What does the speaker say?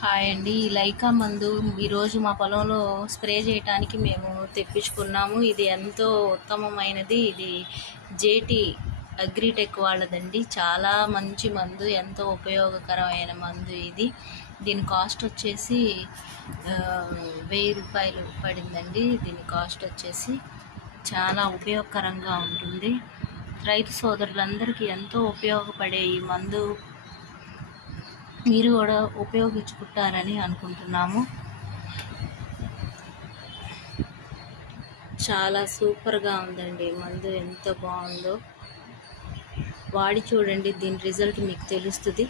Hi అండి. ఈ Lyca మందు ఈరోజు మా పొలంలో స్ప్రే చేయటానికి మేము తెప్పించుకున్నాము. ఇది ఎంతో ఉత్తమమైనది. ఇది జేటీ అగ్రిటెక్ వాళ్ళదండి. చాలా మంచి మందు, ఎంతో ఉపయోగకరమైన మందు ఇది. దీని కాస్ట్ వచ్చేసి 1000 రూపాయలు పడిందండి. దీని కాస్ట్ వచ్చేసి చాలా ఉపయోగకరంగా ఉంటుంది. రైతు సోదరులందరికీ ఎంతో ఉపయోగపడే ఈ మందు మీరు కూడా ఉపయోగించుకుంటారని అనుకుంటున్నాము. చాలా సూపర్గా ఉందండి మందు, ఎంత బాగుందో. వాడి చూడండి, దీని రిజల్ట్ మీకు తెలుస్తుంది.